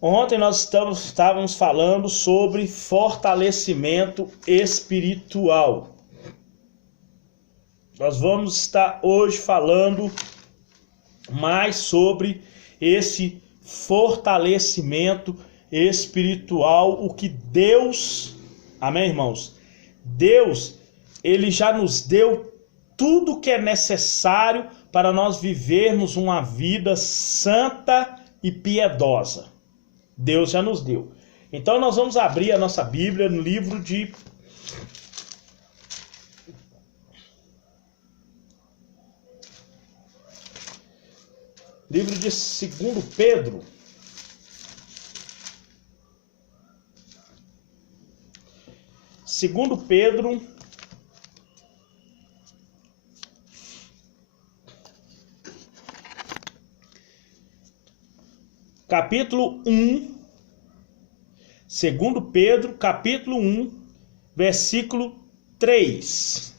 Ontem nós estávamos falando sobre fortalecimento espiritual. Nós vamos estar hoje falando mais sobre esse fortalecimento espiritual, o que Deus, amém, irmãos? Deus, ele já nos deu tudo que é necessário para nós vivermos uma vida santa e piedosa. Deus já nos deu. Então nós vamos abrir a nossa Bíblia no livro de Livro de 2 Pedro. Segundo Pedro, capítulo 1, 2 Pedro, capítulo 1, versículo 3.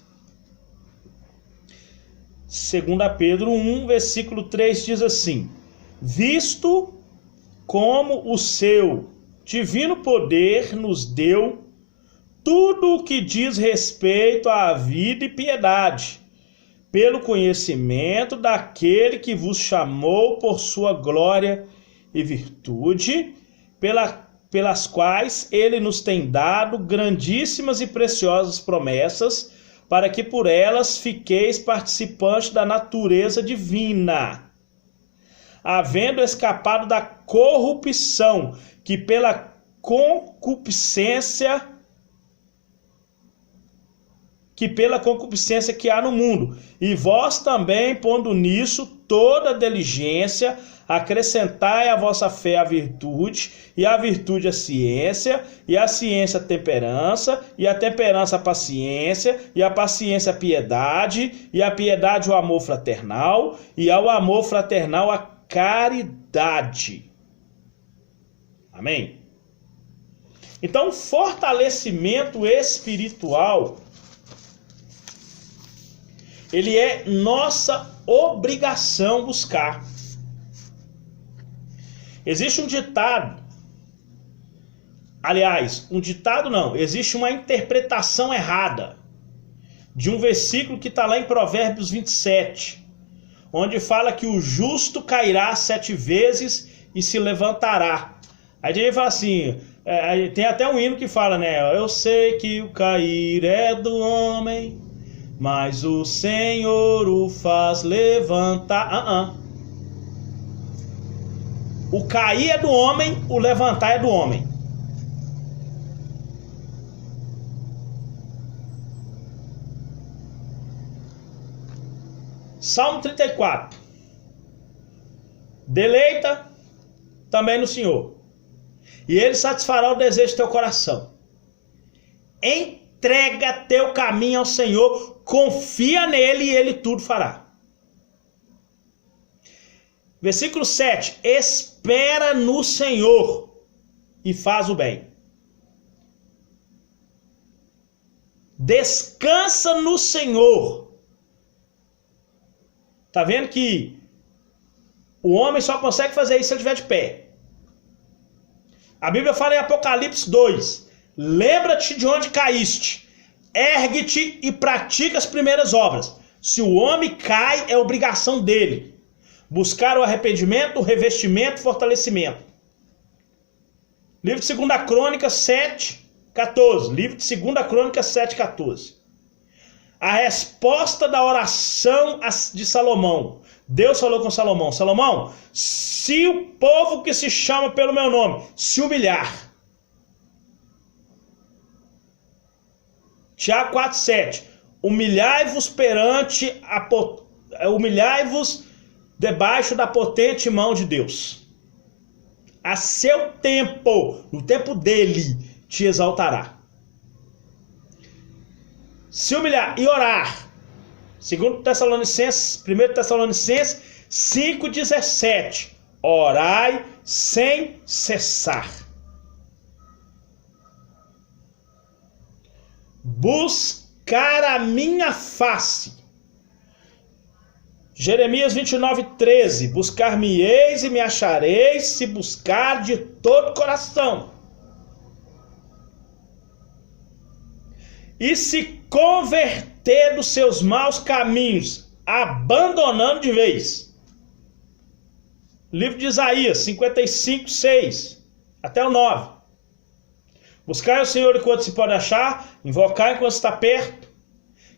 2 Pedro 1, versículo 3 diz assim: visto como o seu divino poder nos deu tudo o que diz respeito à vida e piedade, pelo conhecimento daquele que vos chamou por sua glória e virtude, pelas quais ele nos tem dado grandíssimas e preciosas promessas, para que por elas fiqueis participantes da natureza divina, havendo escapado da corrupção que pela concupiscência que há no mundo. E vós também, pondo nisso toda diligência, acrescentai à vossa fé a virtude, e a virtude a ciência, e a ciência a temperança, e a temperança a paciência, e a paciência a piedade, e a piedade o amor fraternal, e ao amor fraternal a caridade. Amém? Então, fortalecimento espiritual, ele é nossa obrigação buscar. Existe um ditado, existe uma interpretação errada de um versículo que está lá em Provérbios 27, onde fala que o justo cairá 7 vezes e se levantará. Aí a gente fala assim, tem até um hino que fala, né? Eu sei que o cair é do homem, mas o Senhor o faz levantar. O cair é do homem, o levantar é do homem. Salmo 34. Deleita também no Senhor, e Ele satisfará o desejo do teu coração. Entrega teu caminho ao Senhor, confia nele e Ele tudo fará. Versículo 7. Espera no Senhor e faz o bem. Descansa no Senhor. Tá vendo que o homem só consegue fazer isso se ele estiver de pé. A Bíblia fala em Apocalipse 2. Lembra-te de onde caíste. Ergue-te e pratica as primeiras obras. Se o homem cai, é obrigação dele buscar o arrependimento, o revestimento, o fortalecimento. Livro de 2 Crônicas 7:14. Livro de 2 Crônicas 7:14. A resposta da oração de Salomão. Deus falou com Salomão: Salomão, se o povo que se chama pelo meu nome se humilhar. Tiago 4:7. Humilhai-vos debaixo da potente mão de Deus. A seu tempo, no tempo dele, te exaltará. Se humilhar e orar. 1 Tessalonicenses 5:17. Orai sem cessar. Buscar a minha face. Jeremias 29:13. Buscar-me-eis e me achareis, se buscar de todo o coração. E se converter dos seus maus caminhos, abandonando de vez. Livro de Isaías 55:6 até o 9. Buscai o Senhor enquanto se pode achar, invocai enquanto está perto.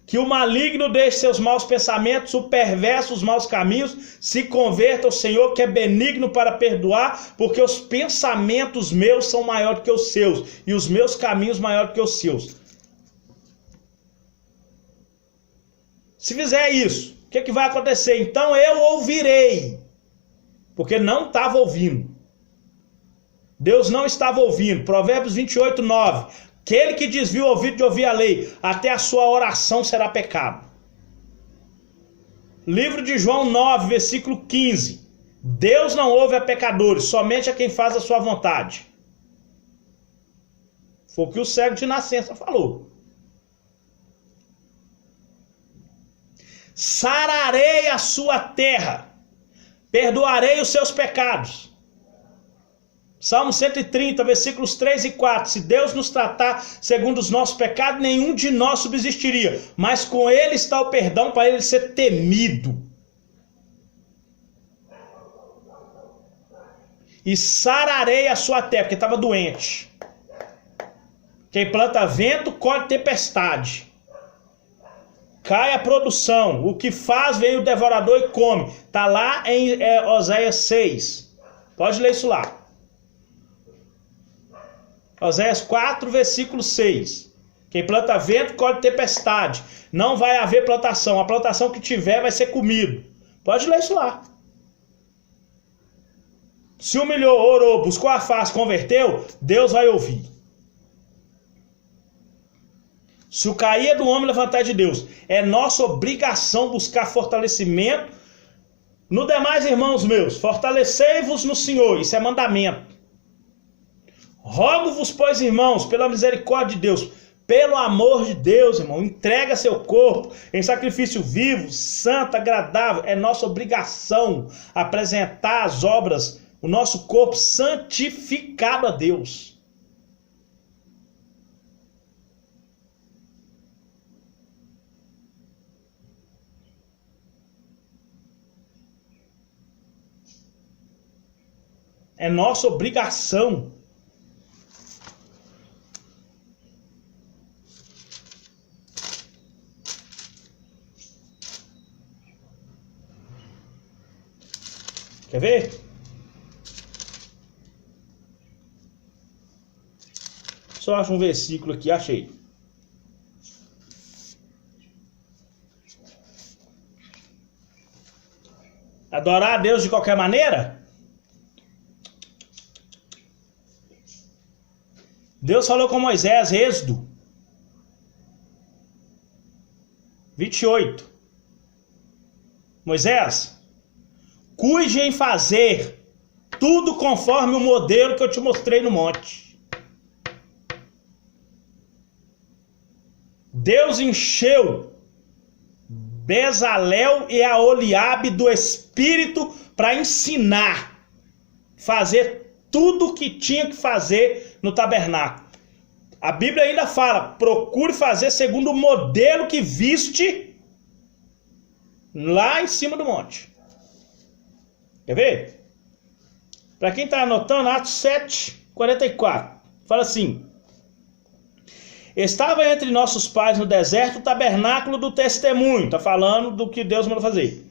Que o maligno deixe seus maus pensamentos, o perverso os maus caminhos, se converta ao Senhor, que é benigno para perdoar, porque os pensamentos meus são maiores que os seus, e os meus caminhos maiores que os seus. Se fizer isso, o que vai acontecer? Então eu ouvirei, porque não estava ouvindo. Deus não estava ouvindo. Provérbios 28:9. Aquele que desvia o ouvido de ouvir a lei, até a sua oração será pecado. Livro de João 9, versículo 15. Deus não ouve a pecadores, somente a quem faz a sua vontade. Foi o que o cego de nascença falou. Sararei a sua terra, perdoarei os seus pecados. Salmo 130, versículos 3 e 4. Se Deus nos tratar segundo os nossos pecados, nenhum de nós subsistiria. Mas com Ele está o perdão para Ele ser temido. E sararei a sua terra, porque estava doente. Quem planta vento, colhe tempestade. Cai a produção. O que faz, vem o devorador e come. Está lá em Oséias 6. Pode ler isso lá. Oséias 4, versículo 6. Quem planta vento, colhe tempestade. Não vai haver plantação. A plantação que tiver vai ser comido. Pode ler isso lá. Se humilhou, orou, buscou a face, converteu, Deus vai ouvir. Se o cair é do homem, levantar de Deus. É nossa obrigação buscar fortalecimento. No demais, irmãos meus, fortalecei-vos no Senhor. Isso é mandamento. Rogo-vos, pois, irmãos, pela misericórdia de Deus, pelo amor de Deus, irmão, entrega seu corpo em sacrifício vivo, santo, agradável. É nossa obrigação apresentar as obras, o nosso corpo santificado a Deus. É nossa obrigação. Quer ver? Só acho um versículo aqui, achei. Adorar a Deus de qualquer maneira? Deus falou com Moisés, Êxodo 28. Moisés, cuide em fazer tudo conforme o modelo que eu te mostrei no monte. Deus encheu Bezalel e Aholiabe do Espírito para ensinar, fazer tudo o que tinha que fazer no tabernáculo. A Bíblia ainda fala, procure fazer segundo o modelo que viste lá em cima do monte. Quer ver? Para quem está anotando, Atos 7:44. Fala assim: estava entre nossos pais no deserto o tabernáculo do testemunho. Está falando do que Deus mandou fazer.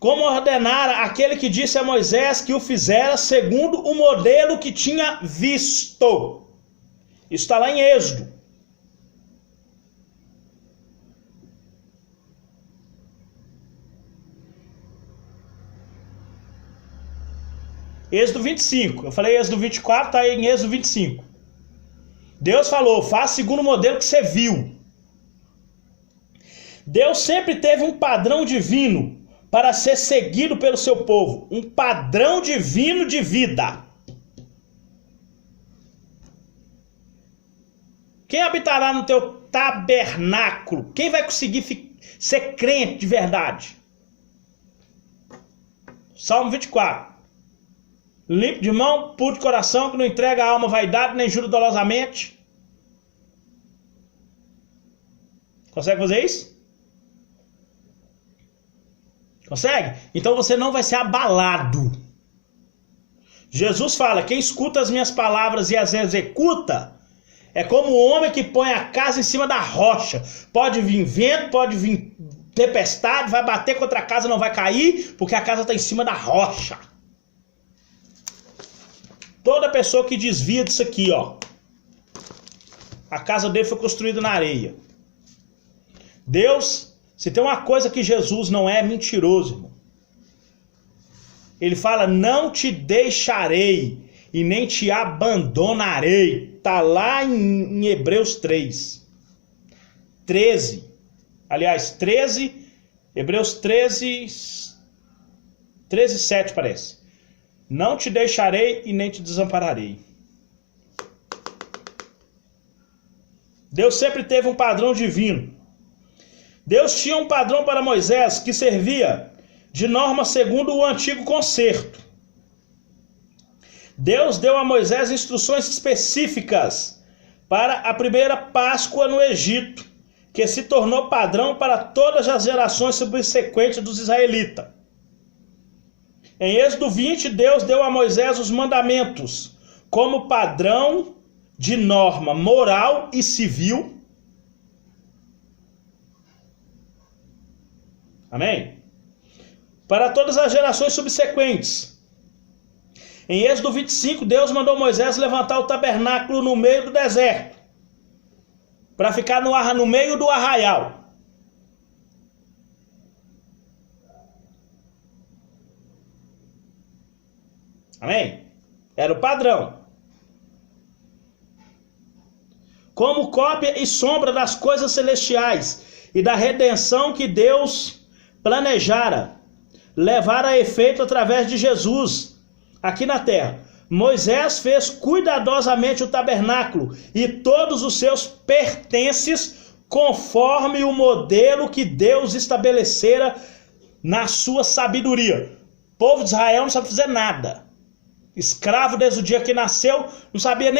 Como ordenara aquele que disse a Moisés que o fizera segundo o modelo que tinha visto. Isso está lá em Êxodo. Êxodo 25. Eu falei Êxodo 24, está aí em Êxodo 25. Deus falou, faz segundo o modelo que você viu. Deus sempre teve um padrão divino para ser seguido pelo seu povo. Um padrão divino de vida. Quem habitará no teu tabernáculo? Quem vai conseguir ser crente de verdade? Salmo 24. Limpo de mão, puro de coração, que não entrega a alma à vaidade, nem jura dolosamente. Consegue fazer isso? Consegue? Então você não vai ser abalado. Jesus fala, quem escuta as minhas palavras e as executa, é como o homem que põe a casa em cima da rocha. Pode vir vento, pode vir tempestade, vai bater contra a casa, não vai cair, porque a casa está em cima da rocha. Toda pessoa que desvia disso aqui, ó, a casa dele foi construída na areia. Deus, se tem uma coisa que Jesus não é mentiroso, irmão. Ele fala, não te deixarei e nem te abandonarei. Está lá em Hebreus 3. 13. Aliás, 13, Hebreus 13, 13, 7 parece. Não te deixarei e nem te desampararei. Deus sempre teve um padrão divino. Deus tinha um padrão para Moisés que servia de norma segundo o antigo concerto. Deus deu a Moisés instruções específicas para a primeira Páscoa no Egito, que se tornou padrão para todas as gerações subsequentes dos israelitas. Em Êxodo 20, Deus deu a Moisés os mandamentos como padrão de norma moral e civil. Amém? Para todas as gerações subsequentes. Em Êxodo 25, Deus mandou Moisés levantar o tabernáculo no meio do deserto, para ficar no meio do arraial. Amém? Era o padrão. Como cópia e sombra das coisas celestiais e da redenção que Deus planejara levar a efeito através de Jesus aqui na terra. Moisés fez cuidadosamente o tabernáculo e todos os seus pertences conforme o modelo que Deus estabelecera na sua sabedoria. O povo de Israel não sabe fazer nada. Escravo desde o dia que nasceu, não sabia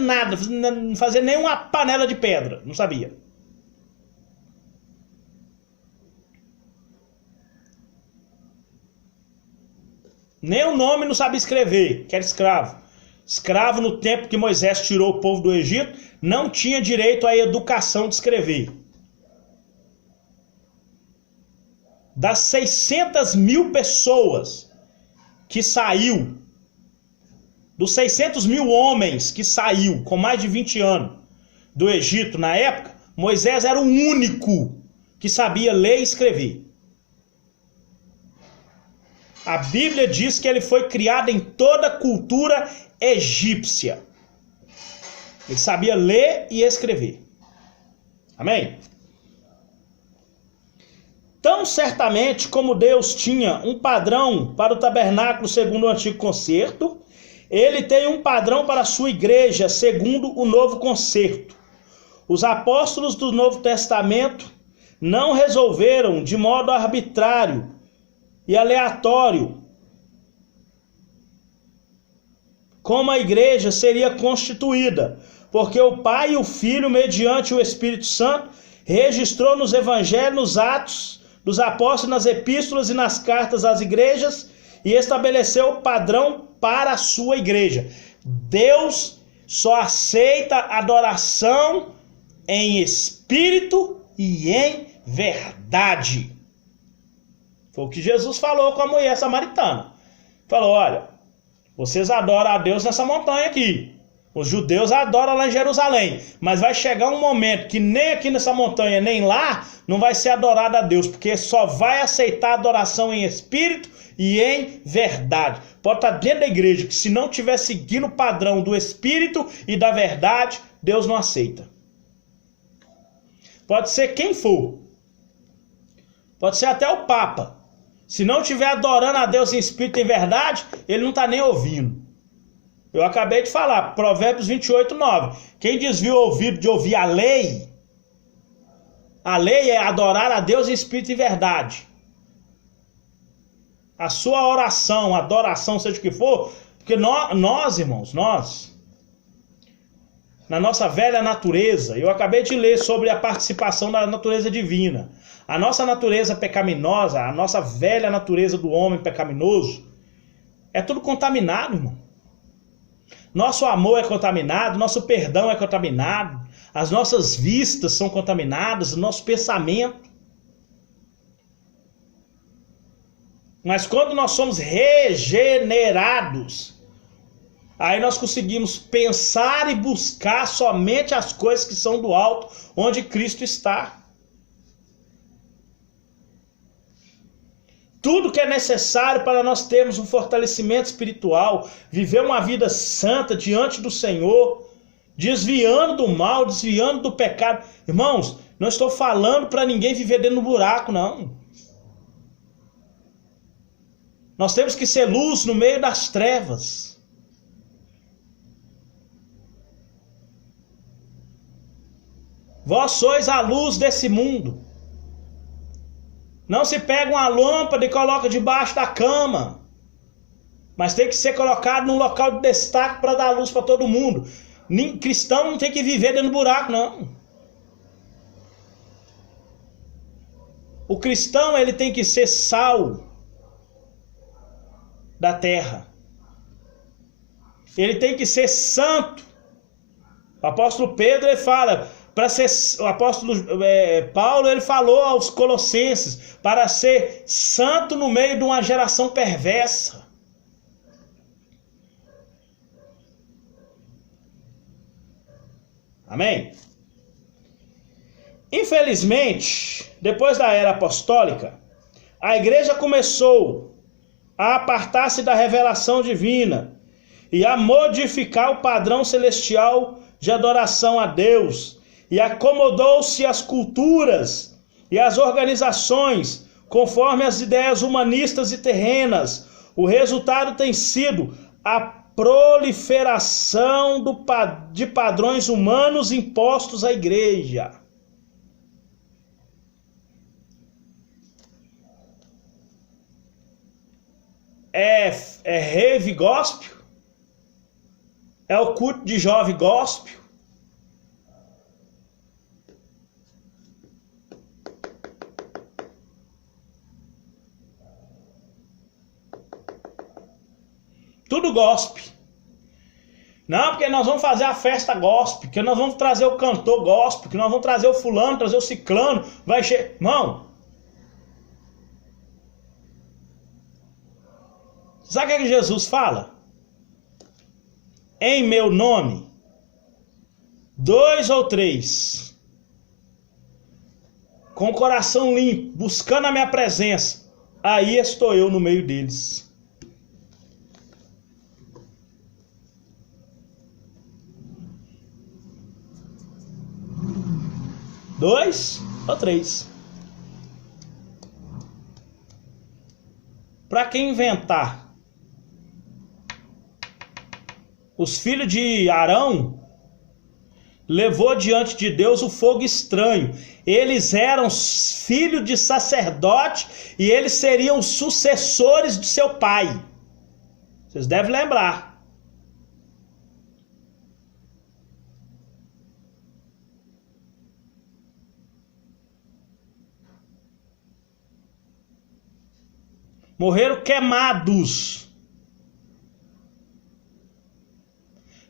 nada, não fazia nem uma panela de pedra, não sabia. Nem o nome não sabia escrever, que era escravo. Escravo no tempo que Moisés tirou o povo do Egito, não tinha direito à educação de escrever. Das 600 mil pessoas que saiu, dos 600 mil homens que saiu com mais de 20 anos do Egito na época, Moisés era o único que sabia ler e escrever. A Bíblia diz que ele foi criado em toda a cultura egípcia. Ele sabia ler e escrever. Amém? Tão certamente como Deus tinha um padrão para o tabernáculo segundo o antigo concerto, ele tem um padrão para a sua igreja segundo o novo concerto. Os apóstolos do Novo Testamento não resolveram de modo arbitrário e aleatório como a igreja seria constituída, porque o Pai e o Filho, mediante o Espírito Santo, registrou nos evangelhos, nos Atos dos Apóstolos, nas epístolas e nas cartas às igrejas e estabeleceu o padrão para a sua igreja. Deus só aceita adoração em espírito e em verdade. Foi o que Jesus falou com a mulher samaritana. Falou, olha, vocês adoram a Deus nessa montanha aqui. Os judeus adoram lá em Jerusalém. Mas vai chegar um momento que nem aqui nessa montanha, nem lá, não vai ser adorado a Deus. Porque só vai aceitar adoração em espírito e em verdade. Pode estar dentro da igreja, que se não estiver seguindo o padrão do espírito e da verdade, Deus não aceita. Pode ser quem for. Pode ser até o Papa. Se não estiver adorando a Deus em espírito e em verdade, ele não está nem ouvindo. Eu acabei de falar, Provérbios 28, 9. Quem desvia o ouvido de ouvir a lei é adorar a Deus em espírito e verdade. a sua oração, adoração, seja o que for, porque nós, irmãos, na nossa velha natureza, eu acabei de ler sobre a participação da natureza divina. A nossa natureza pecaminosa, a nossa velha natureza do homem pecaminoso, é tudo contaminado, irmão. Nosso amor é contaminado, nosso perdão é contaminado, as nossas vistas são contaminadas, o nosso pensamento. Mas quando nós somos regenerados, aí nós conseguimos pensar e buscar somente as coisas que são do alto, onde Cristo está. Tudo que é necessário para nós termos um fortalecimento espiritual, viver uma vida santa diante do Senhor, desviando do mal, desviando do pecado. Irmãos, não estou falando para ninguém viver dentro do buraco, não. Nós temos que ser luz no meio das trevas. Vós sois a luz desse mundo. Não se pega uma lâmpada e coloca debaixo da cama. Mas tem que ser colocado num local de destaque para dar luz para todo mundo. Cristão não tem que viver dentro do buraco, não. O cristão, ele tem que ser sal da terra. Ele tem que ser santo. O apóstolo Pedro, ele fala, para ser, o apóstolo Paulo, ele falou aos colossenses, para ser santo no meio de uma geração perversa. Amém? Infelizmente, depois da era apostólica, a igreja começou a apartar-se da revelação divina e a modificar o padrão celestial de adoração a Deus, e acomodou-se às culturas e às organizações conforme as ideias humanistas e terrenas. O resultado tem sido a proliferação de padrões humanos impostos à igreja. É rave gospel? É o culto de jovem gospel? Tudo gospel. Não, porque nós vamos fazer a festa gospel, que nós vamos trazer o cantor gospel, que nós vamos trazer o fulano, trazer o ciclano, vai encher. Irmão, sabe o que Jesus fala? Em meu nome, 2 ou 3, com o coração limpo, buscando a minha presença, aí estou eu no meio deles. 2 ou 3. Para quem inventar? Os filhos de Arão levou diante de Deus o fogo estranho. Eles eram filhos de sacerdote e eles seriam sucessores de seu pai. Vocês devem lembrar. Morreram queimados.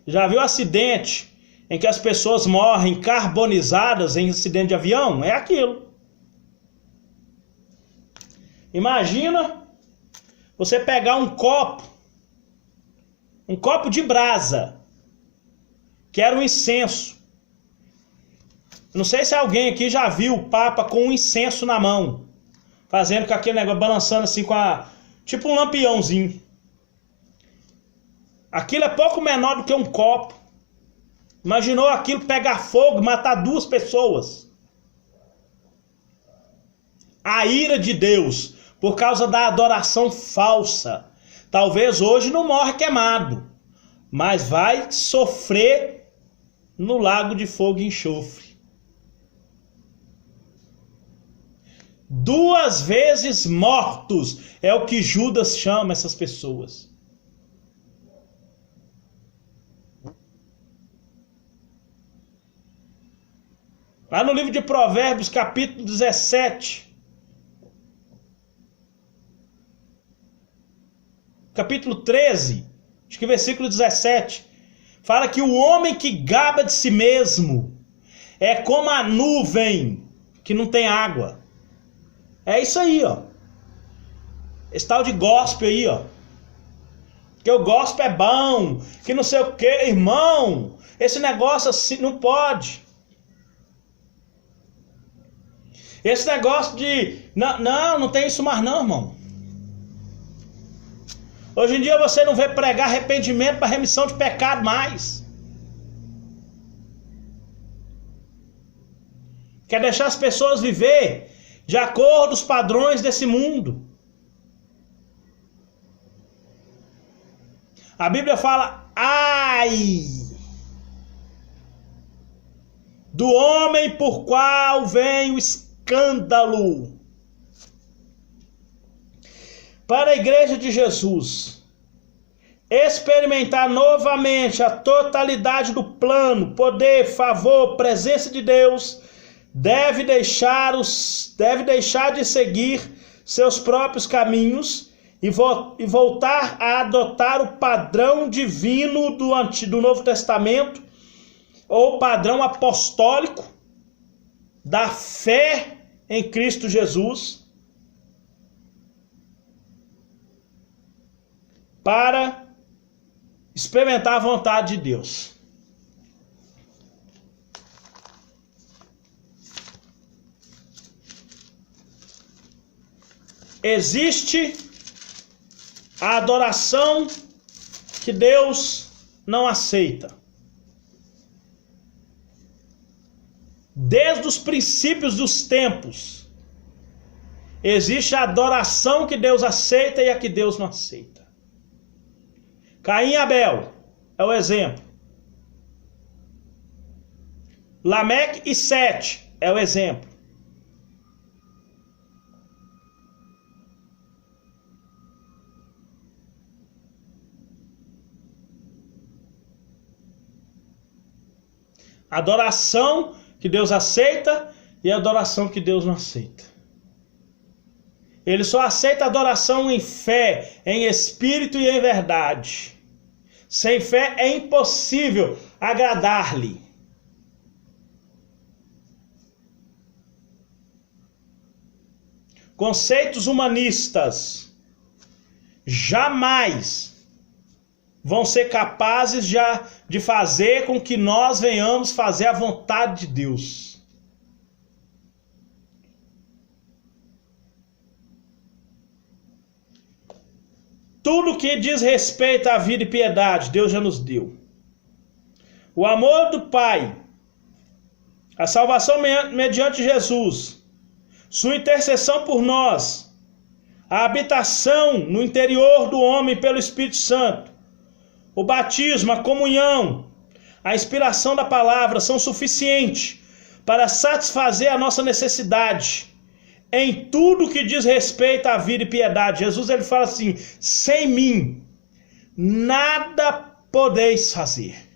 Já viu acidente em que as pessoas morrem carbonizadas em acidente de avião? É aquilo. Imagina você pegar um copo de brasa, que era um incenso. Não sei se alguém aqui já viu o Papa com um incenso na mão, fazendo com aquele negócio, balançando assim tipo um lampiãozinho. Aquilo é pouco menor do que um copo. Imaginou aquilo pegar fogo, matar 2 pessoas? A ira de Deus, por causa da adoração falsa. Talvez hoje não morra queimado, mas vai sofrer no lago de fogo e enxofre. 2 vezes mortos. É o que Judas chama essas pessoas. Lá no livro de Provérbios, capítulo 17, capítulo 13, acho que versículo 17, fala que o homem que gaba de si mesmo é como a nuvem que não tem água. É isso aí, ó. Esse tal de gospel aí, ó. Que o gospel é bom, que não sei o que, irmão. Esse negócio assim não pode. Esse negócio de... Não tem isso mais não, irmão. Hoje em dia você não vê pregar arrependimento para remissão de pecado mais. Quer deixar as pessoas viver de acordo com os padrões desse mundo. A Bíblia fala, ai do homem por qual vem o escândalo. Para a igreja de Jesus experimentar novamente a totalidade do plano, poder, favor, presença de Deus, deve deixar de seguir seus próprios caminhos e voltar a adotar o padrão divino do Novo Testamento, ou padrão apostólico da fé em Cristo Jesus, para experimentar a vontade de Deus. Existe a adoração que Deus não aceita. Desde os princípios dos tempos, existe a adoração que Deus aceita e a que Deus não aceita. Caim e Abel é o exemplo. Lameque e Sete é o exemplo. Adoração que Deus aceita e adoração que Deus não aceita. Ele só aceita adoração em fé, em espírito e em verdade. Sem fé é impossível agradar-lhe. Conceitos humanistas jamais vão ser capazes de fazer com que nós venhamos fazer a vontade de Deus. Tudo que diz respeito à vida e piedade, Deus já nos deu. O amor do Pai, a salvação mediante Jesus, sua intercessão por nós, a habitação no interior do homem pelo Espírito Santo, o batismo, a comunhão, a inspiração da palavra são suficientes para satisfazer a nossa necessidade em tudo que diz respeito à vida e piedade. Jesus ele fala assim: sem mim nada podeis fazer.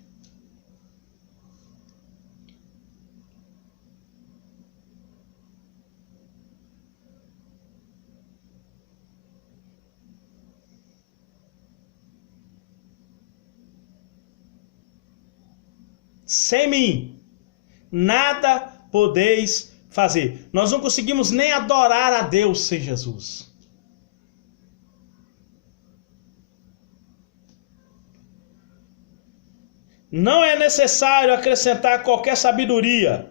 Sem mim nada podeis fazer. Nós não conseguimos nem adorar a Deus sem Jesus. Não é necessário acrescentar qualquer sabedoria,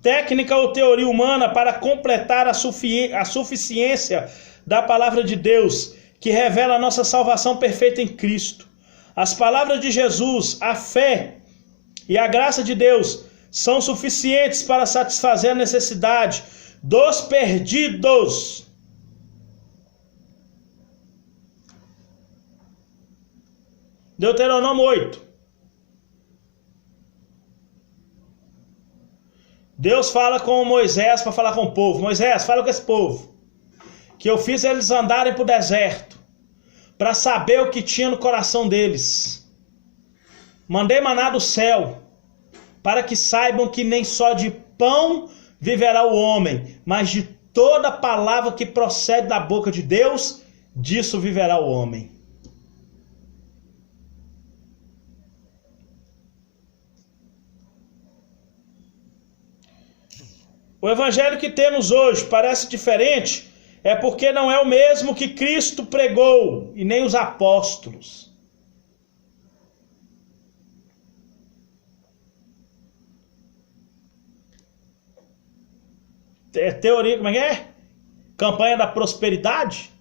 técnica ou teoria humana para completar a suficiência da palavra de Deus, que revela a nossa salvação perfeita em Cristo. As palavras de Jesus, a fé e a graça de Deus são suficientes para satisfazer a necessidade dos perdidos. Deuteronômio 8. Deus fala com Moisés para falar com o povo. Moisés, fala com esse povo. Que eu fiz eles andarem para o deserto. Para saber o que tinha no coração deles. Mandei maná do céu. Para que saibam que nem só de pão viverá o homem, mas de toda palavra que procede da boca de Deus, disso viverá o homem. O evangelho que temos hoje parece diferente, é porque não é o mesmo que Cristo pregou e nem os apóstolos. É teoria, como é que é? Campanha da prosperidade.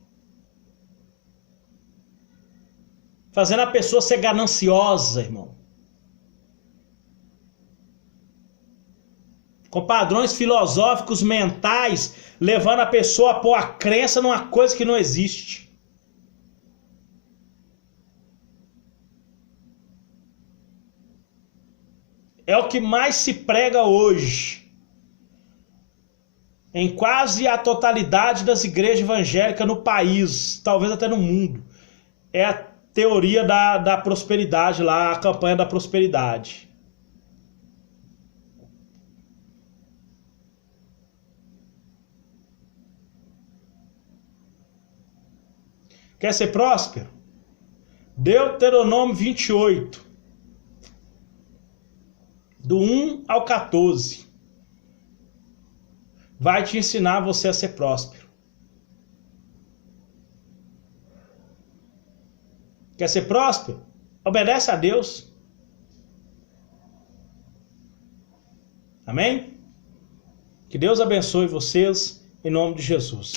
Fazendo a pessoa ser gananciosa, irmão. Com padrões filosóficos mentais, levando a pessoa a pôr a crença numa coisa que não existe. É o que mais se prega hoje. Em quase a totalidade das igrejas evangélicas no país, talvez até no mundo. É a teoria da prosperidade lá, a campanha da prosperidade. Quer ser próspero? Deuteronômio 28, do 1 ao 14. Vai te ensinar você a ser próspero. Quer ser próspero? Obedece a Deus. Amém? Que Deus abençoe vocês em nome de Jesus.